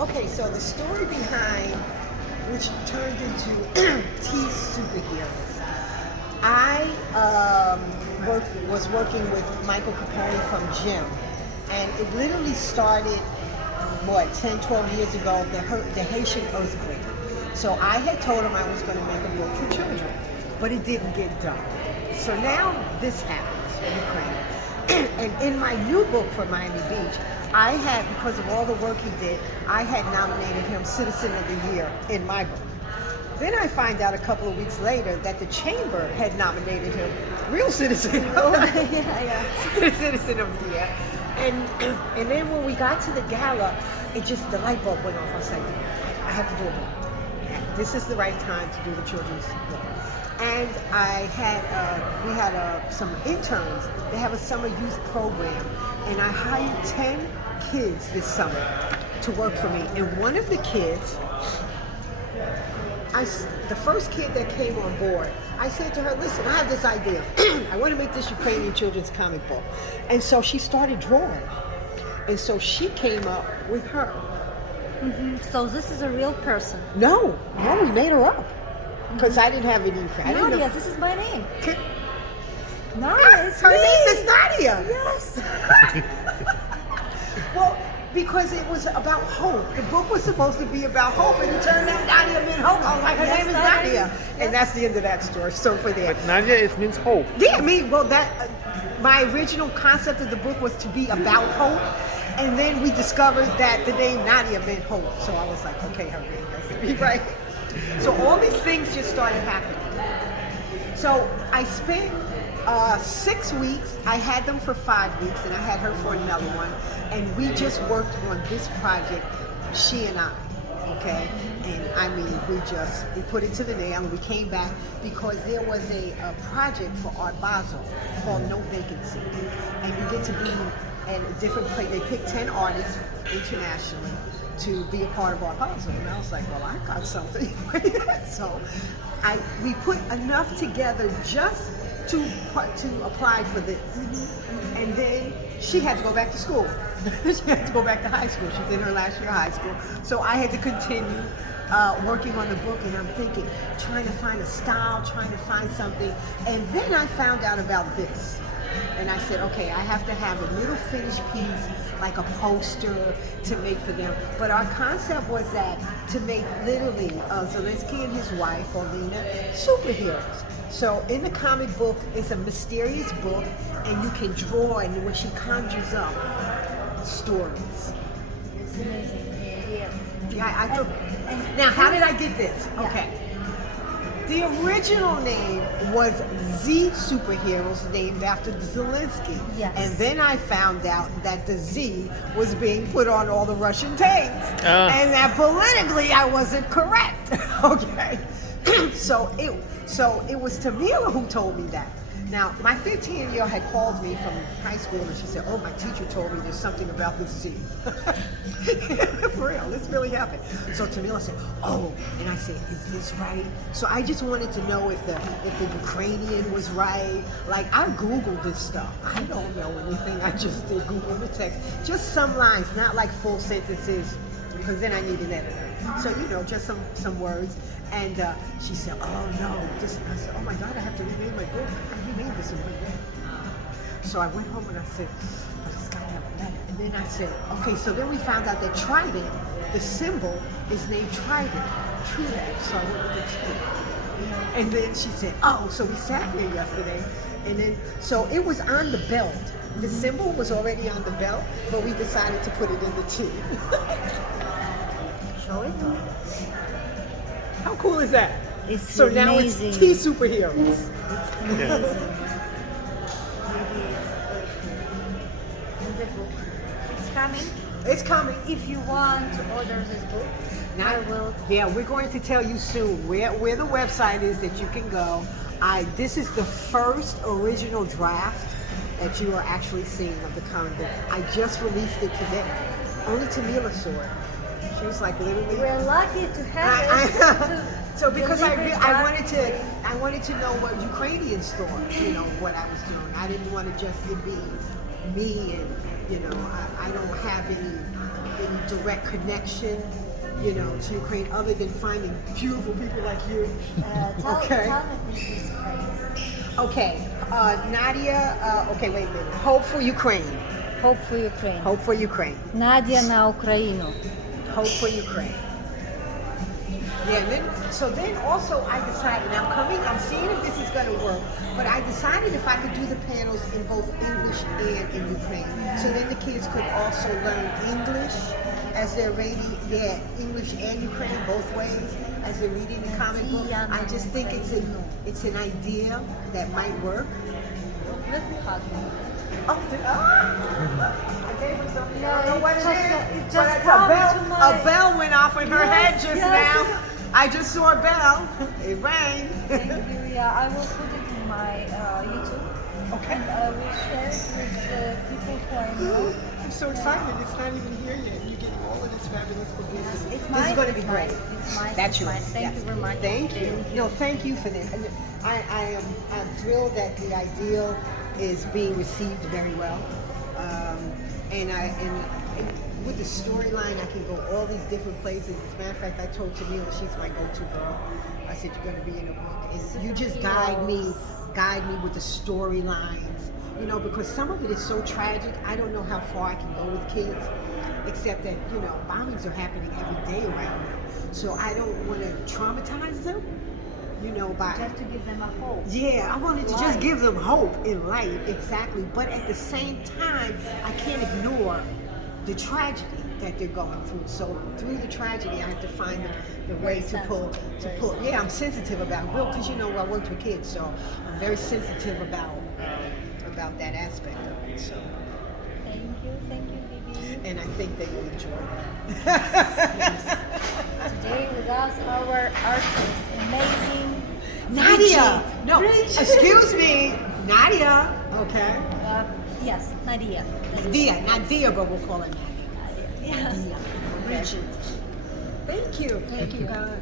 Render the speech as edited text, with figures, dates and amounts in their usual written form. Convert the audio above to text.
Okay, so the story behind which turned into T superheroes. I was working with Michael Capone from Jim, and it literally started, 10, 12 years ago, the Haitian earthquake. So I had told him I was going to make a book for children, but it didn't get done. So now this happens in Ukraine. And in my new book for Miami Beach, I had, because of all the work he did, I had nominated him Citizen of the Year in my book. Then I find out a couple of weeks later that the Chamber had nominated him Real Citizen, Citizen of the Year. And then when we got to the gala, the light bulb went off. I was like, I have to do a book. This is the right time to do the children's book. And we had some interns. They have a summer youth program, and I hired 10 kids this summer to work for me. And one of the kids, the first kid that came on board, I said to her, listen, I have this idea. I want to make this Ukrainian children's comic book. And so she started drawing. And so she came up with her. Mm-hmm. So this is a real person? No, we made her up. Because I didn't have any. Nadiia, this is my name. Nadiia, her name is Nadiia. Yes. Well, because it was about hope. The book was supposed to be about hope, and it turned out Nadiia meant hope. I was like, her name is Nadiia. Yes. And that's the end of that story. So for that. But Nadiia, it means hope. Yeah, my original concept of the book was to be about hope. And then we discovered that the name Nadiia meant hope. So I was like, okay, her name has to be right. So all these things just started happening. So I spent 6 weeks. I had them for 5 weeks, and I had her for another one. And we just worked on this project, she and I. Okay, and I mean, we put it to the nail, and we came back because there was a project for Art Basel called No Vacancy, and you get to be at a different place. They picked 10 artists internationally to be a part of Art Basel, and I was like, well, I got something. So we put enough together just to apply for this, and then she had to go back to school. She had to go back to high school. She's in her last year of high school. So I had to continue working on the book, and I'm thinking, trying to find a style, trying to find something. And then I found out about this. And I said, okay, I have to have a little finished piece, like a poster to make for them. But our concept was that to make literally Zelenskyy and his wife, Olena, superheroes. So in the comic book, it's a mysterious book, and you can draw, and when she conjures up stories. It's amazing. Yeah, now, how did I get this? Okay. The original name was Z Superheroes, named after Zelenskyy. Yes. And then I found out that the Z was being put on all the Russian tanks. And that politically I wasn't correct. Okay. So it was Tamila who told me that. Now, my 15-year-old had called me from high school, and she said, oh, my teacher told me there's something about this Z. For real, this really happened. So Tamila said, oh, and I said, is this right? So I just wanted to know if the Ukrainian was right. Like, I Googled this stuff. I don't know anything. I just did Google the text. Just some lines, not like full sentences, because then I need an editor. So, just some words. And she said, oh, no. I said, oh, my God, I have to reread my book. I reread this in one day. So I went home and I said, I just got to have a letter. And then I said, okay, so then we found out that trident, the symbol, is named Trident. True that. So I went with the T. And then she said, oh, so we sat there yesterday. And then, so it was on the belt. The symbol was already on the belt, but we decided to put it in the T. Show it. How cool is that? It's so amazing. Now it's T superheroes. It's amazing. The book. It's coming. It's coming. If you want to order this book, now, I will. Yeah, we're going to tell you soon where the website is that you can go. This is the first original draft that you are actually seeing of the comic book. I just released it today. Only Tamila saw it. She was like literally. We're lucky to have it. So because I wanted to know what Ukrainians thought, what I was doing. I didn't want to just be me, and I don't have any any direct connection, to Ukraine other than finding beautiful people like you. Okay. Tell me this phrase. Okay, Nadiia. Okay, wait a minute. Hope for Ukraine. Hope for Ukraine. Hope for Ukraine. Nadiia на Україну. Hope for Ukraine. Yeah, and then also I decided, I'm seeing if this is going to work, but I decided if I could do the panels in both English and in Ukraine. So then the kids could also learn English as they're reading, English and Ukraine both ways as they're reading the comic book. I just think it's an idea that might work. Let me hug you. Oh, I gave her something. I don't know what it is. It just But come to a bell went off in her head just yes. now. I just saw a bell. It rang. Thank you. Yeah, I will put it in my YouTube. Okay. And I will share it with people who I know. I'm so excited. It's not even here yet. You're getting all of this fabulous publicity. It's This is going to be great. It's mine. That's It's yours. mine. Thank Yes. you very much. Thank you. No, thank you for this. I'm thrilled that the ideal is being received very well. And with the storyline, I can go all these different places. As a matter of fact, I told Tamila, she's my go-to girl. I said, you're going to be in a book. And you just guide me with the storylines. Because some of it is so tragic, I don't know how far I can go with kids, except that, bombings are happening every day around them. So I don't want to traumatize them, by... Just to give them a hope. Yeah, I wanted to just give them hope in life, exactly. But at the same time, I can't ignore the tragedy that they're going through. So through the tragedy, I have to find the way to pull. Yeah, I'm sensitive about Will, because I worked with kids, so I'm very sensitive about that aspect of it. So. Thank you, Bibi. And I think they will enjoy it. Yes. Today with us, our artist, amazing Nadiia. Brigitte. No, Brigitte. excuse me, Nadiia. Okay. Yes, Nadiia. Nadiia, but we'll call her Nadiia. Yes. Nadiia. Brigitte. Thank you. Thank you. guys.